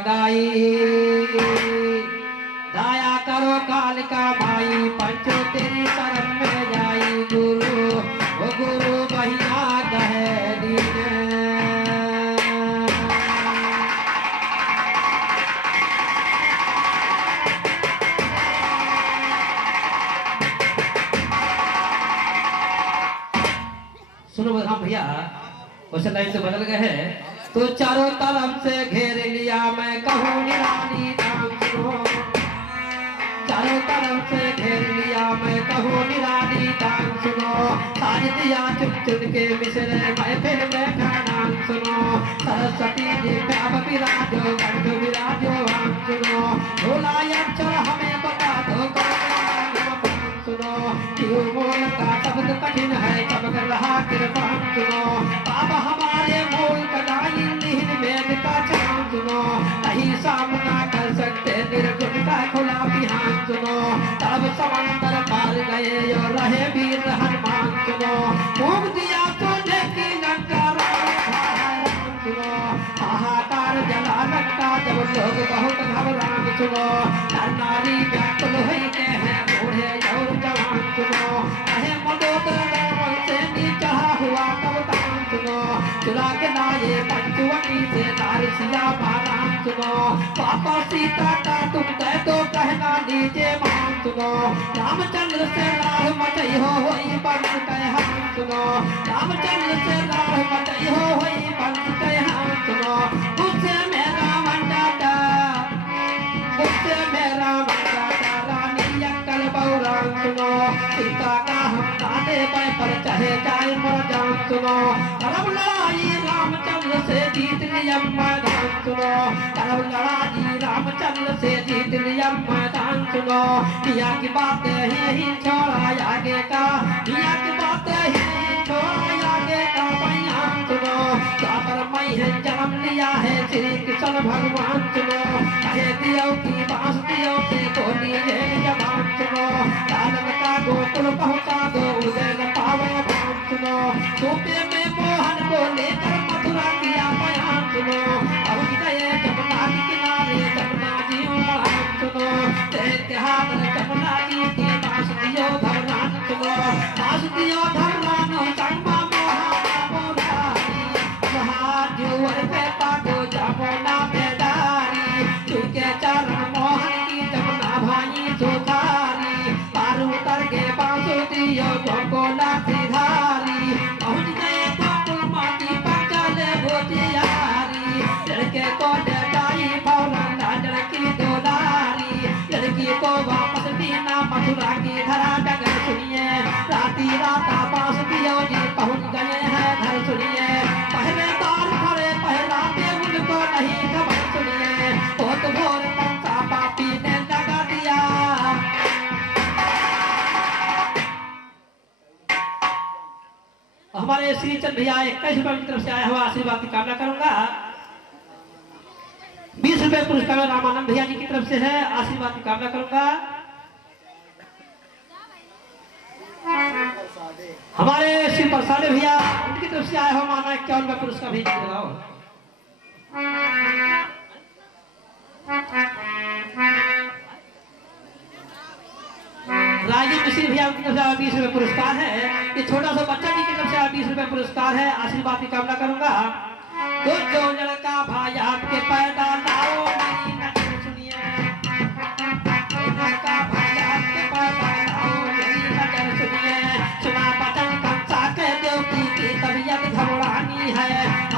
गाई। दया करो कालिका माई पंचो तेरी शरण में जाई। गुरु ओ गुरु भैया कहे दीन। सुनो हाँ भैया, वैसे लाइन तो बदल गए हैं। तो चारों तरफ से घेर लिया मैं कहूँ निराली नाम सुनो। चारों तरफ से घेर लिया मैं कहूँ निराली नाम सुनो। आज दिया चुन चुन के मिश्र मैं फिर बैठा नाम सुनो। सरस्वती जी प्याम विराजो गंध विराजो हम सुनो। भोला अक्षर हमें बता दो सुनो। क्यों मोल का शब्द कठिन है चमक रहा कृपा सुनो। बाबा हमारे मोल कटाई निहित वेद का चरण सुनो। नहीं सामना कर सकते निर्गुण का खुला बिहान सुनो। तब समंदर पार गए और रहे वीर हनुमान सुनो। भोग दिया तो देखी लंका सुनो। हाहाकार जला लंका जब लोग बहुत घबरान सुनो। नर नारी व्याकुल होते हैं बूढ़े और जवान सुनो। कहे मंदोदर से नीचा हुआ तब तान सुनो। चुरा के लाए पंचवटी से नारसिया महाराम सुनो। पापा सीता का तुम कह दो कहना लीजिए मान सुनो। रामचंद्र से राह मचई हो वही बंस कह हम सुनो। रामचंद्र से राह मचई हो वही बंस कह हम सुनो। उससे मेरा मन जाता, उससे मेरा मन जाता रानी अक्कल बौरान सुनो। सीता का हम दादे पर चाहे जाए मर जान सुनो। करब लड़ाई रामचंद्र से जीत लिया मैदान सुनो। करब लड़ाई रामचंद्र से जीत लिया मैदान सुनो। पिया की बातें ही छोड़ा आगे का, पिया की बातें ही छोड़ा आगे का बयान सुनो। सागर मई है जन्म लिया है श्री कृष्ण भगवान सुनो। कहे दियो की बांस दियो से बोली है जवान सुनो। लालन का गोकुल पहुंचा दो उदय न पावे बान सुनो। सोपे में मोहन को लेकर मथुरा किया बयान सुनो। अब गए जमुना के किनारे जमुना जी उड़ान सुनो। त्योहार जमुना जी के पास दियो धरवान सुनो। पास दियो धरवान संगमा जुवर पे पागो जमुना बेदारी। चुके चरण मोहन की जमुना भाई सुधारी। पारू कर के बांसु दियो गोकुला सिधारी। पहुंच गए गोकुल माटी पर चले भोजियारी। लड़के को देताई फौरन लड़की दुलारी। लड़की को वापस देना मथुरा की धरा डगर सुनिए। राती राता पास दियो जी पहुंच गए हैं घर सुनिए। पहले नहीं खबर सुनिए बहुत भोर कंसा पापी ने जगा दिया। हमारे श्री चंद भैया 21 रुपए की तरफ से आया हुआ आशीर्वाद की कामना करूंगा। 20 रुपए पुरस्कार रामानंद भैया जी की तरफ से है, आशीर्वाद की कामना करूंगा। हमारे श्री प्रसाद भैया उनकी तरफ से आया हुआ माना 51 रुपए पुरस्कार भी लगाओ। राजीव मिश्री भैया की तरफ से 20 रुपए पुरस्कार है। ये छोटा सा बच्चा जी की तरफ से 20 रुपए पुरस्कार है, आशीर्वाद की कामना करूंगा। तो जो लड़का भाई आपके पैदा लाओ मेरी नजर सुनिए। लड़का भाई आपके पैदा लाओ मेरी नजर सुनिए। सुना बचन कंसा कह दो की तबीयत घबरानी है।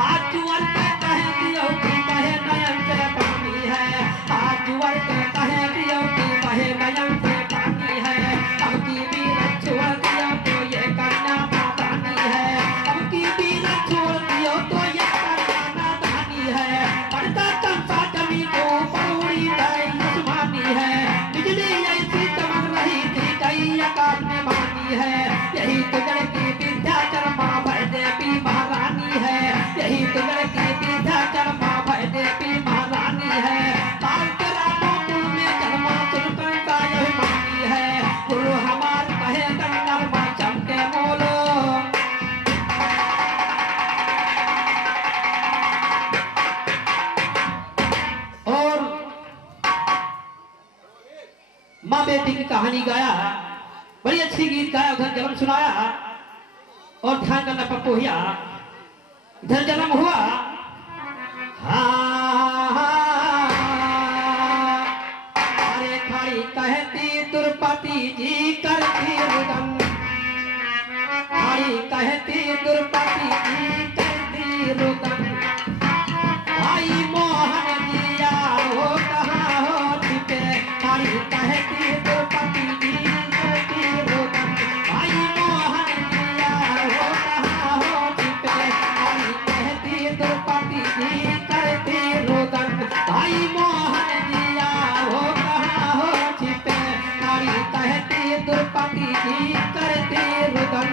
आज जुअर पे कहे दियो की कहे नयन से पानी है। आज जुअर पे कहे दियो की कहे नयन से पानी है। अब की बीर छोड़ दियो तो ये कन्या नादानी है। अब की बीर छोड़ दियो तो ये कन्या नादानी है। पढ़ता कंसा कहानी गाया, बड़ी अच्छी गीत गाया, उधर जन्म सुनाया। और ध्यान करना पप्पू भैया, इधर जन्म हुआ। अरे खाड़ी कहती द्रौपदी जी करती रुदन, खाड़ी कहती द्रौपदी जी करती रुदन। भाई मोहन जिया हो कहाँ हो छिपे, खाड़ी कहती द्रौपदी जी करती रुदन। भाई मोहन जिया हो कहाँ हो छिपे, खाड़ी कहती द्रौपदी जी करती रुदन। भाई मोहन जिया हो कहाँ हो छिपे, खाड़ी कहती द्रौपदी जी करती रुदन।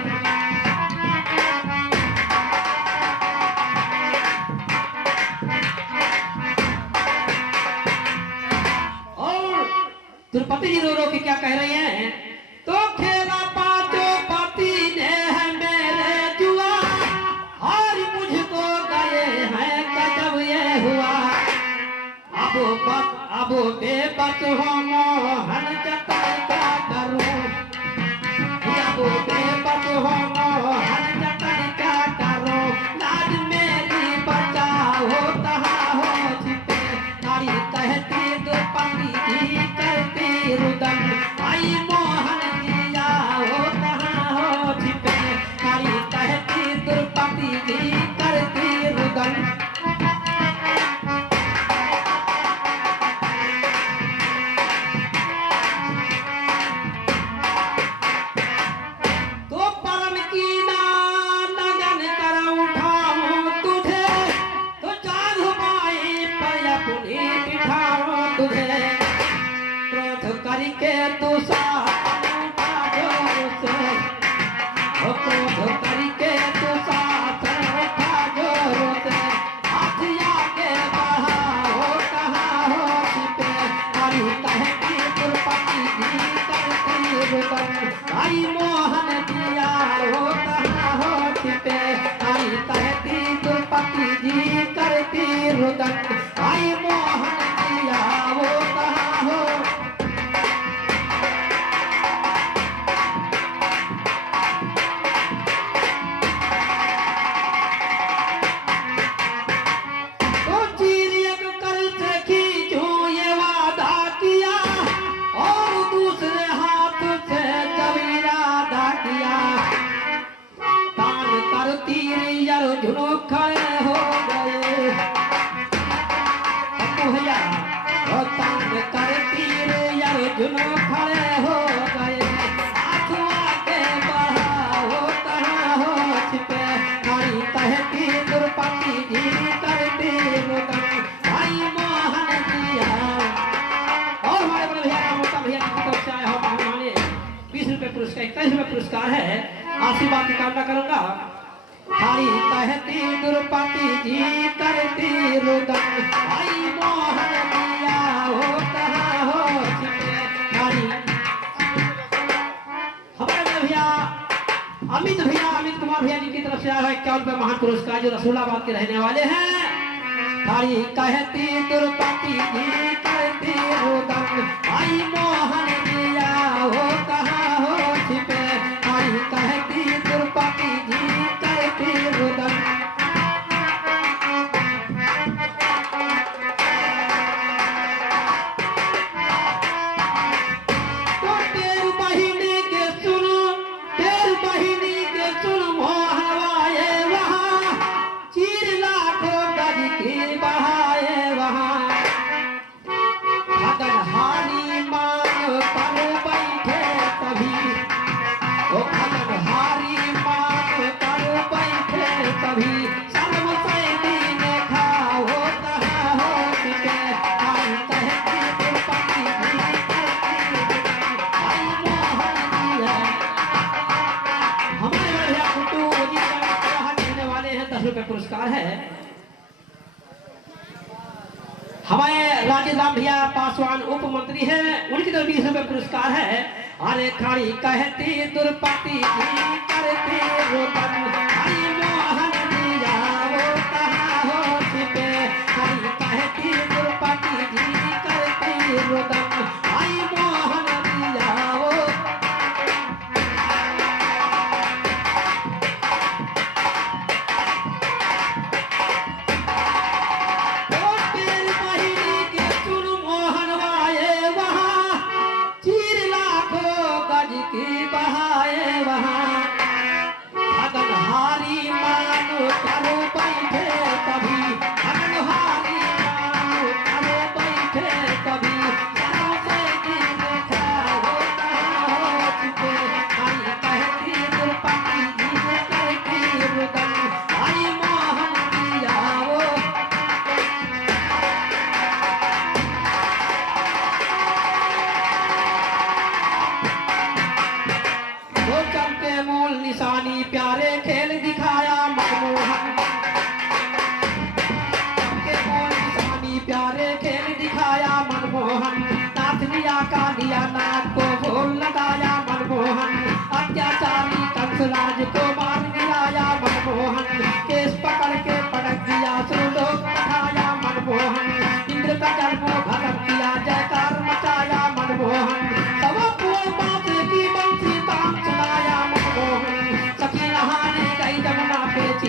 द्रौपदी जी रो रो के क्या कह रही हैं? तो खेला पांचों पति ने है मेरे जुआ, और मुझको गए हैं गजब ये हुआ। अब बेबस हो मोहन जतन क्या करूं, अब बेबस हो मोहन जतन क्या करूं। लाज मेरी बचाओ कहाँ हो छिपे, नारी कहती द्रौपदी जी करती रुदन। आई मोहन जिया हो कहाँ हो छिपे, नारी कहती द्रौपदी जी करती रुदन। तो परम की नगन कर उठाऊं तुझे, तो जाग माई पर अपनी बिठाऊं तुझे। क्रोध करके तू साथ उठा जोर से, ओ क्रोध करके तू साथ उठा जोर से। हाथ आगे बढ़ाओ कहाँ हो छिपे, नारी कहती द्रौपदी जी करती रुदन। भाई मोहन जिया हो कहाँ हो छिपे, नारी कहती द्रौपदी जी करती रुदन। भाई मोहन जिया हो कहाँ हो। तो चीरियक कर से खींचूं ये वादा किया, और दूसरे हाथ से कभी इरादा किया। तान कर तीर अर्जुन खड़े हो गए, पप्पू भैया, और तान कर तीर अर्जुन खड़े हो गए। हाथ आगे बढ़ाओ कहाँ हो छिपे, नारी कहती द्रौपदी जी करती रुदन। भाई मोहन जिया। और हमारे बड़े भैया रामोता भैया की तरफ से आया हो मेहमाने 20 रुपए पुरस्कार, 21 रुपए पुरस्कार है। आशीर्वाद की कामना करूंगा। भाई कहती द्रौपदी जी करती रुदन। भाई मोहन जिया हो कहाँ हो छिपे, नारी। हमारे बड़े भैया अमित कुमार भैया जी की तरफ से आया है 51 रुपए महान पुरस्कार, जो रसूलाबाद के रहने वाले हैं। भाई कहती द्रौपदी जी करती रुदन। भाई मोहन जिया हो कहाँ हो छिपे, भाई कहती द्रौपदी जी करती रुदन। तो तेरी बहिनी के सुन, तेरी बहिनी के सुन मोहनवाए वहाँ, चीर लाखों गज की बहाए वहाँ। खगनहारी मान पर बैठे तभी, ओ खगनहारी मान पर बैठे तभी। शर्म से दीन खाओ कहाँ हो छिपे, आई कहती द्रौपदी जी करती रुदन। आई मोहन जिया। हमारे बड़े भैया गुड्डू जी यहाँ देने वाले हैं 10 रुपए पुरस्कार है। हमारे राजेश राम भैया पासवान उप मंत्री हैं, उनकी तरफ 20 रुपए पुरस्कार है। अरे खाड़ी कहती द्रौपदी जी करती रुदन। आई मोहन जिया हो कहाँ हो छिपे, खाड़ी कहती द्रौपदी जी करती रुदन। आई मोहन जिया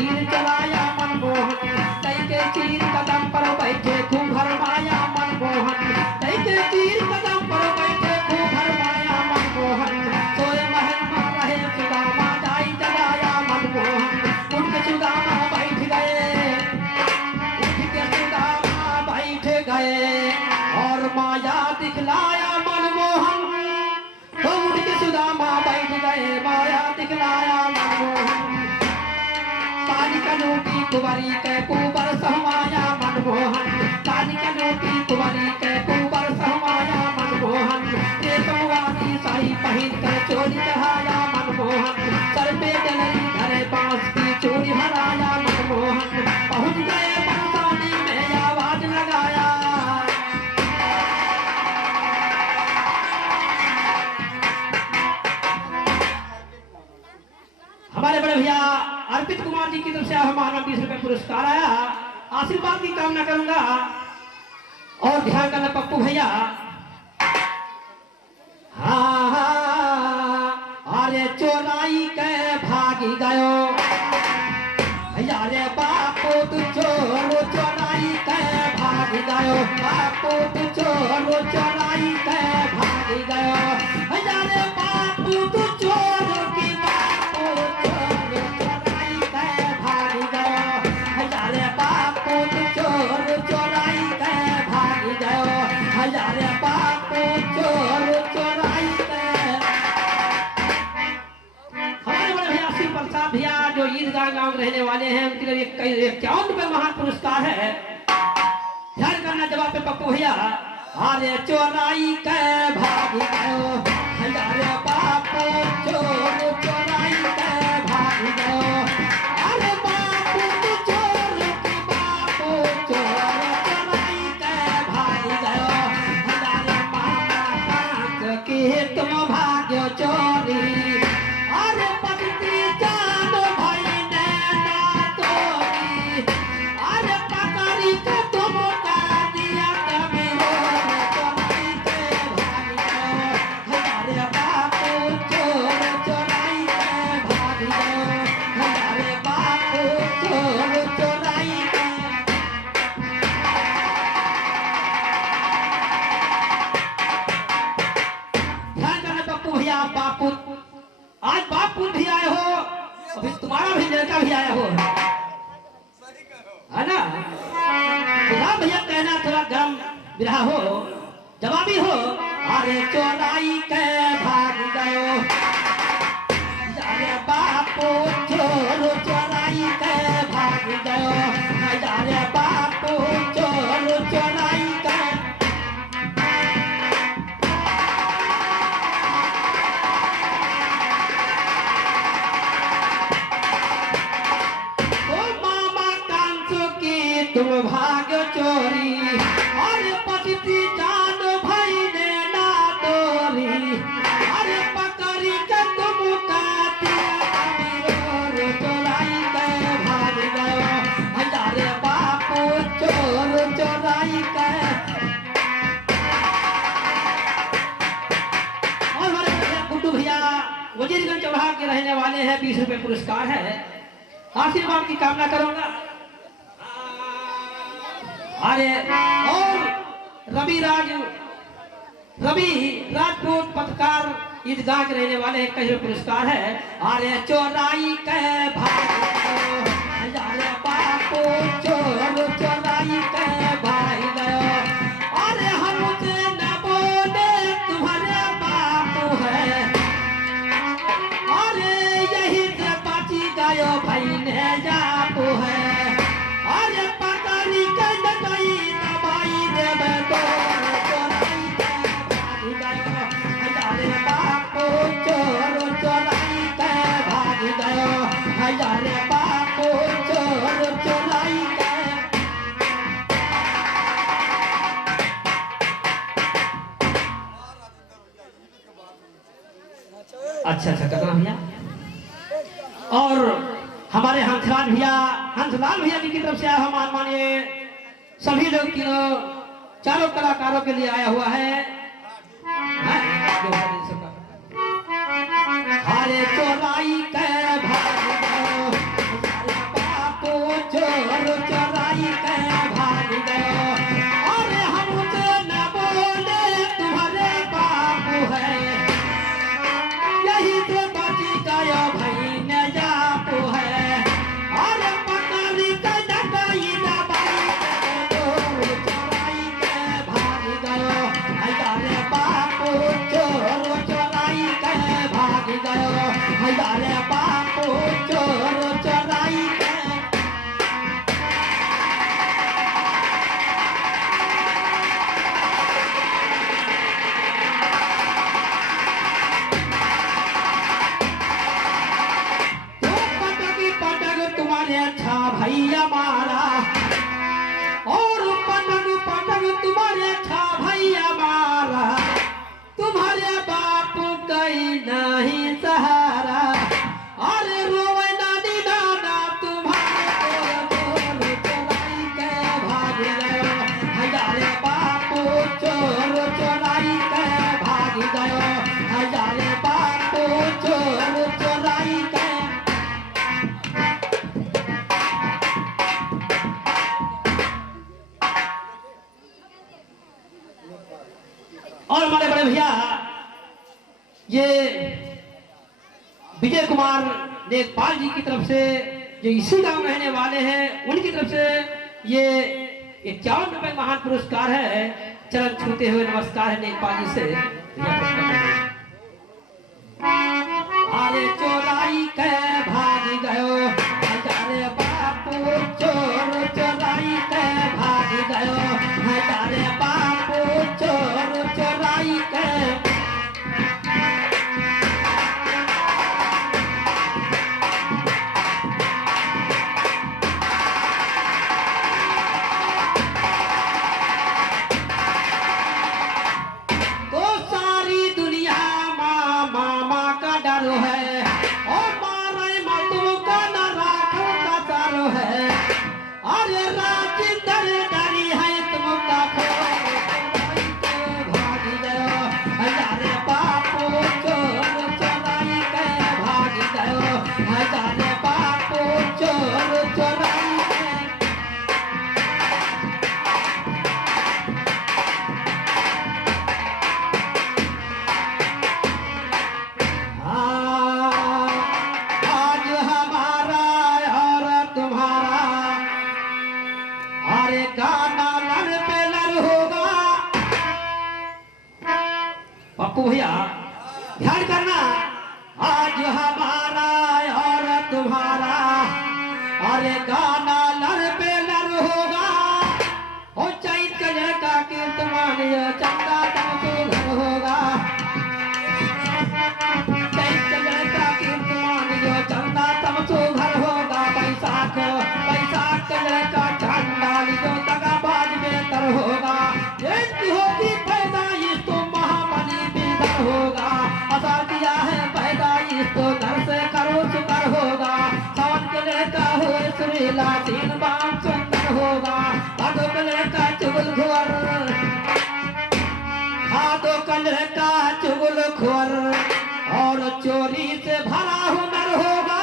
तीर चलाया मनमोहन, कई के तीर कदम पर बैठे खूब भरमाया मनमोहन, कई के तीर कदम पर बैठे खूब भरमाया मनमोहन, सोए महल में रहे सुदामा जाई जगाया मनमोहन, उठ के सुदामा बैठ गए, उठ के सुदामा बैठ गए और माया दिखलाया मनमोहन, तो उठ के सुदामा बैठ गए माया दिखलाया मनमोहन, काली कनोटी कुंवरी के कुंवर सहमाया मनमोहन, काली कनोटी कुंवरी के कुंवर सहमाया मनमोहन, रेशमवादी साड़ी पहन कर चोरी चढ़ाया मनमोहन, सर पे डलरी धरे बांस की चोरी भराया मनमोहन, पहुंच गए बरसाने में आवाज लगाया। हमारे बड़े भैया अर्पित कुमार जी की तरफ से हमारा 20 रुपए पुरस्कार आया, आशीर्वाद की कामना करूंगा और ध्यान करना पप्पू भैया। अरे चोराई के भागी गयो भैया रे बापू तू चोरो चोराई के भागी गयो, बापू तू चोरो चोराई के भागी गयो भैया रे बापू तू चोरो की भैया जो ईदगाह गांव रहने वाले हैं उनके लिए 51 रुपए महान पुरस्कार है। ध्यान करना जवाब पे पप्पू भैया। अरे चोराई के भाग गयो हजारे बापू चोर चोराई के भाग गयो, अरे बापू तू चोर की बापू चोर चोराई के भाग गयो हजारे माता कांच की तुम भाग्यो चोरी, अरे पकती जान भाई नैना तोरी, अरे पकड़ी के तुम का दिया कमीरो चोराई के भाग गयो हजारे बापू चोर चोराई के भाग गयो हजारे बापू चोर चोराई के। ध्यान करना पप्पू भैया, बापू आज बापू भी आए हो, अभी तुम्हारा भी लड़का भी आया हो, है ना? तो भैया कहना थोड़ा गरम बिरहा हो, जवाबी हो। अरे चोराई के भाग गयो अरे बापू चोर चोराई के भाग गयो अरे बापू चोर चोराई के। तुम भाग्य चोरी अरे पति जान भाई ने ना तोरी, अरे पकड़ी के तुम का दिया चोराई के भाग गयो हजारे बापू चोर चोराई के। और हमारे गुड्डू भैया वजीरगंज चौराहा के रहने वाले हैं, 20 रुपए पुरस्कार है, आशीर्वाद की कामना करूंगा। अरे और रवि राजपूत पत्रकार ईदगाह के रहने वाले कई पुरस्कार है। अरे चोराई के भाग अरे बापू चोर चोराई के भाग गयो, अरे हमसे न बोले तुम्हारे बापू है, अरे यही से बची गयो भाई ने जापू है, अरे पकड़ी के दबाई देवे तो चोराई के भाग गयो हजारे बापू चोर चोराई के भाग गयो हजारे बापू चोर चोराई के। अच्छा करना भैया। और हमारे हंसलाल भैया जी की तरफ से हम मानिए सभी लोग तीनों चारों कलाकारों के लिए आया हुआ है। अरे चोराई के भाग गयो तुम्हारे अच्छा भैया मारा, और पटन पटन तुम्हारे अच्छा भैया मारा, तुम्हारे बाप कहीं नहीं सहारा। अरे रोवे नानी नाना तुम्हारे चोर चोराई के भाग गयो, हजारे बापू चोर चोराई के भाग गयो, हजारे बापू चोर चोराई के। और हमारे बड़े भैया ये विजय कुमार नेकपाल जी की तरफ से, जो इसी गांव में रहने वाले हैं, उनकी तरफ से ये 51 रुपए महान पुरस्कार है। चरण छूते हुए नमस्कार है नेकपाल जी से। अरे चोराई के भाग गयो, हजारे बापू चोर चोराई के भाग गयो, हजारे बापू चोर चोराई के। पप्पू भैया ध्यान करना, आज हमारा और तुम्हारा, अरे गाना लड़ पे लड़ होगा, हो चैत कजर का कीर्तमान चंदा तमसो घर होगा, चैत कजर का कीर्तमान चंदा तमसो घर होगा, बैसाख बैसाख कजर का चंदा जो दगाबाज में तर होगा, होगी पैदाइश तो होगा, असार दिया है पैदाइश तो घर से करो सुकर होगा, सावन के लड़का हो सुरीला तीन बाम सुंदर होगा, हाथों के लड़का चुगल खोर, हाथों का लड़का चुगल खोर, और चोरी से भरा हुनर होगा,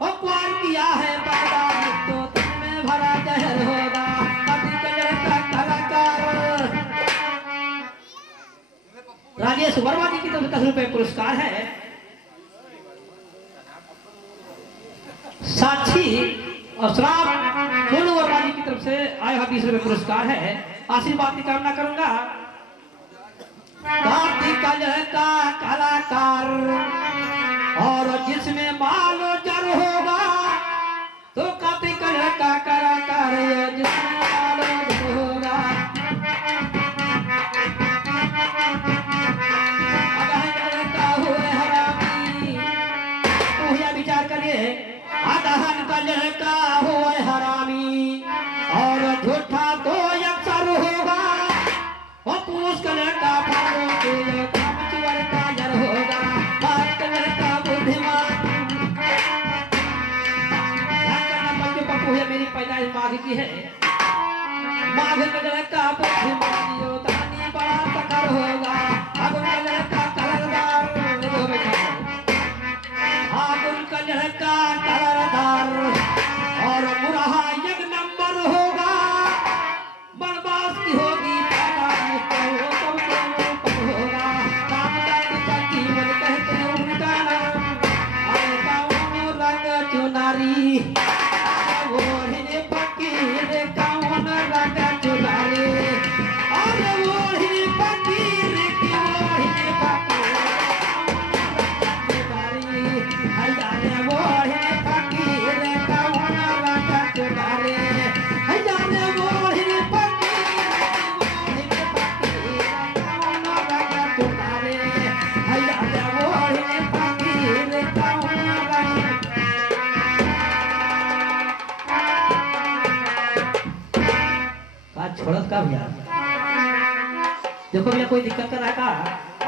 और प्यार किया है पैदाइश तो तुम में भरा जहर होगा, पति का लड़का कलाकार। राजेश वर्मा जी की तरफ से 10 रुपए पुरस्कार है। साक्षी और श्राप सोनू वर्मा जी की तरफ से आया हुआ 20 रुपए पुरस्कार है। आशीर्वाद की कामना करूंगा। कार्तिक का कलाकार और जिसमें मालो जर होगा, तो कार्तिक का कलाकार जिसमें मालो जर होगा, विचार करिए, अदहन का लड़का हो हरामी, और झूठा तो अक्सर होगा, और पुरुष का लड़का कामचोर का जर होगा, बात का लड़का बुद्धिमान। बच्चों पप्पू है, मेरी पैदाइश माघ की है, माघ का लड़का बुद्धिमान तानी बड़ा सकर होगा, अगुन का लड़का कलरदार, आगुन का लड़का कलरदार, और मुरहा एक नंबर होगा, बनवास की होगी पैदाइश तो सबसे ऊपर होगा, कामदानी का जीवन कहते उनका नाम, अरे कौन रंग चुनारी, वो ही फकीर कौन रंग चुनारी, अरे वो ही फकीर की वो ही फकीर, हजारे वो ही फकीर कौन रंग चुनारी, हजारे वो ही फकीर कौन रंग चुनारी, हजारे वो ही फकीर कौन रंग। का भैया देखो भैया कोई दिक्कत कर रहा है का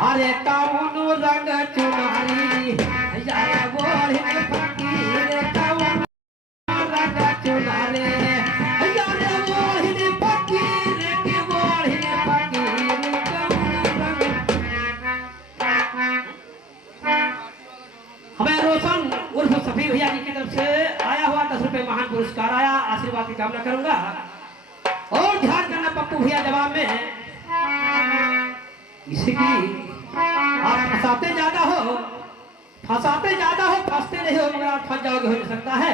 अरे काउनो रंग चुनारी यार बोल फकीर काउनो रंग चुनारे यार बोल फकीर के बोल फकीर काउनो रंग हमें रोशन उर्फ सफी भैया जी की तरफ से आया हुआ 10 रुपए महान पुरस्कार आया आशीर्वाद की कामना करूंगा और ध्यान करना पप्पू भैया जवाब में इसकी आप फंसाते ज्यादा हो फंसते नहीं हो मगर आप फंस जाओगे हो सकता है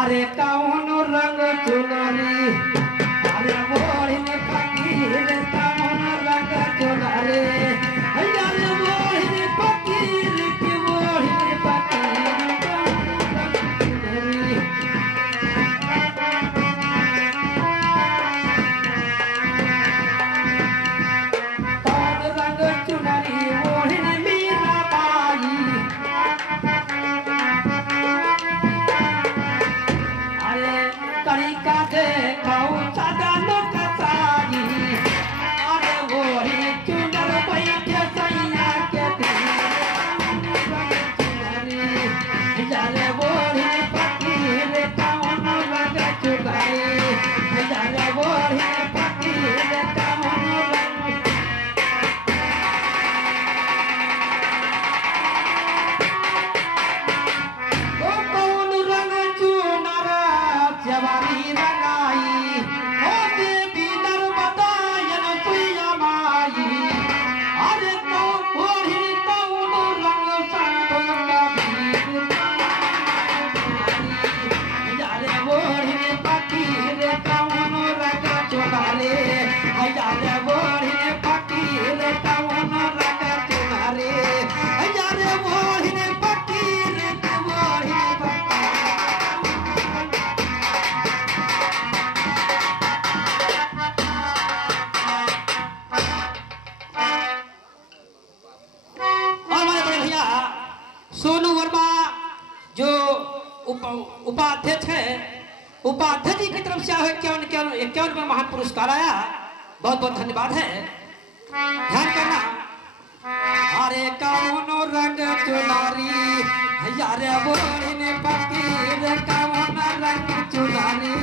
अरे कौन रंग चुनरी अरे बोल फकीर कौन रंग चुनरी अरे बोल फकीर की बोल फकीर सोनू वर्मा जो उपाध्यक्ष है उपाध्यक्ष जी की तरफ से 51 में महान पुरस्कार आया बहुत बहुत धन्यवाद है ध्यान करना अरे कौनो रंग चुनारी यारे बोलने फकीर कौनो रंग चुनारी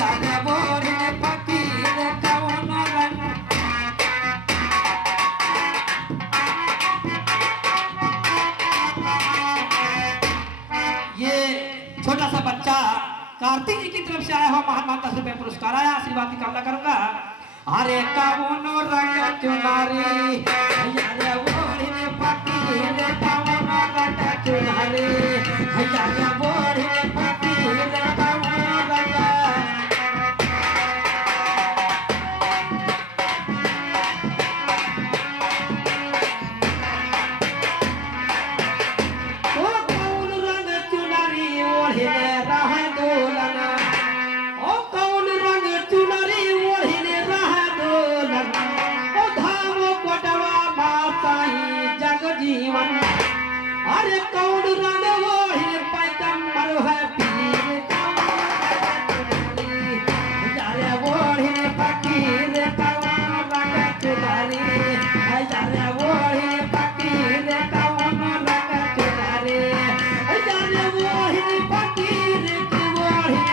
यारे बोलने फकीर कौनो रंग ये छोटा सा बच्चा कार्तिक जी की तरफ से आया हुआ महान 10 रुपए पुरस्कार आया आशीर्वाद की कामना करूंगा अरे कौनो रंग चुनारी यारे बोलने फकीर कौनो रंग चुनारी यारे बोलने फकीर कौनो रंग अरे कौन रंग वो है पैगंबर है पीर यारे वो है फकीर कौन रंग चुनारी यारे वो है फकीर कौन रंग चुनारी यारे वो है फकीर की वो है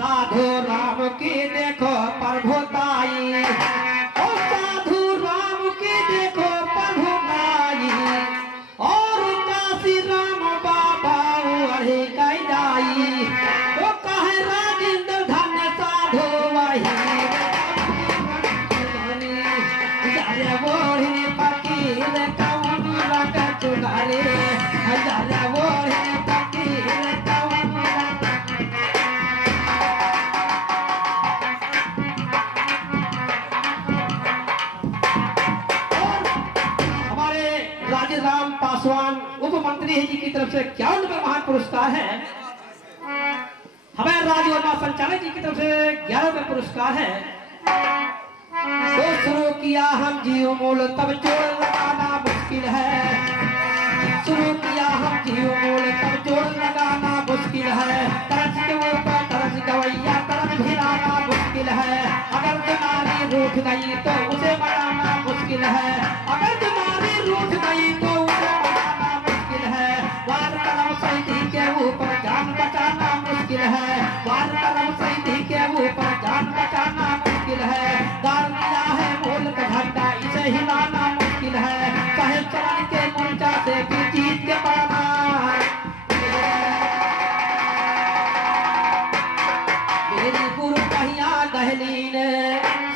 साधु राम की देखो प्रभुताई ओ साधु राम की देखो प्रभुताई और काशी राम बाबा वही कैदाई ओ कहे राजेंद्र धन्य साधु वही यारे वही फकीर कौन रंग चुनारी यारे वही फकीर कौन रंग राम पासवान उप मंत्री जी की तरफ से 51 रुपए महान पुरस्कार है हमें राजवर्मा संचालक जी की तरफ से 11 रुपए पुरस्कार है। किया हम जीव मूल तब जोड़ लगाना मुश्किल है। शुरू किया हम जीव मूल तब जोड़ लगाना मुश्किल है। तरस के ऊपर तरस गवैया तरस भिड़ाना मुश्किल है। अगर तुम्हारी रूठ गई तो उसे मनाना मुश्किल है। अगर तुम्हारी रूठ गई तो उसे मनाना मुश्किल है। वार कलम सैदी के ऊपर जान बचाना मुश्किल है। वार कलम सैदी के ऊपर जान बचाना मुश्किल है। गाड़ दिया है मूल का झंडा इसे हिलाना मुश्किल है। साहेब चरण के मोर्चा से भी जीत के पाना। मेरी गुरु कहिया गहलीन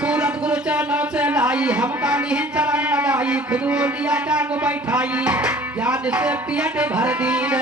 सूरत गुरु चरणों से लाई हमका नहीं चरण लगाई। खुद लिया टांग बैठाई ज्ञान से पेट भर दीन।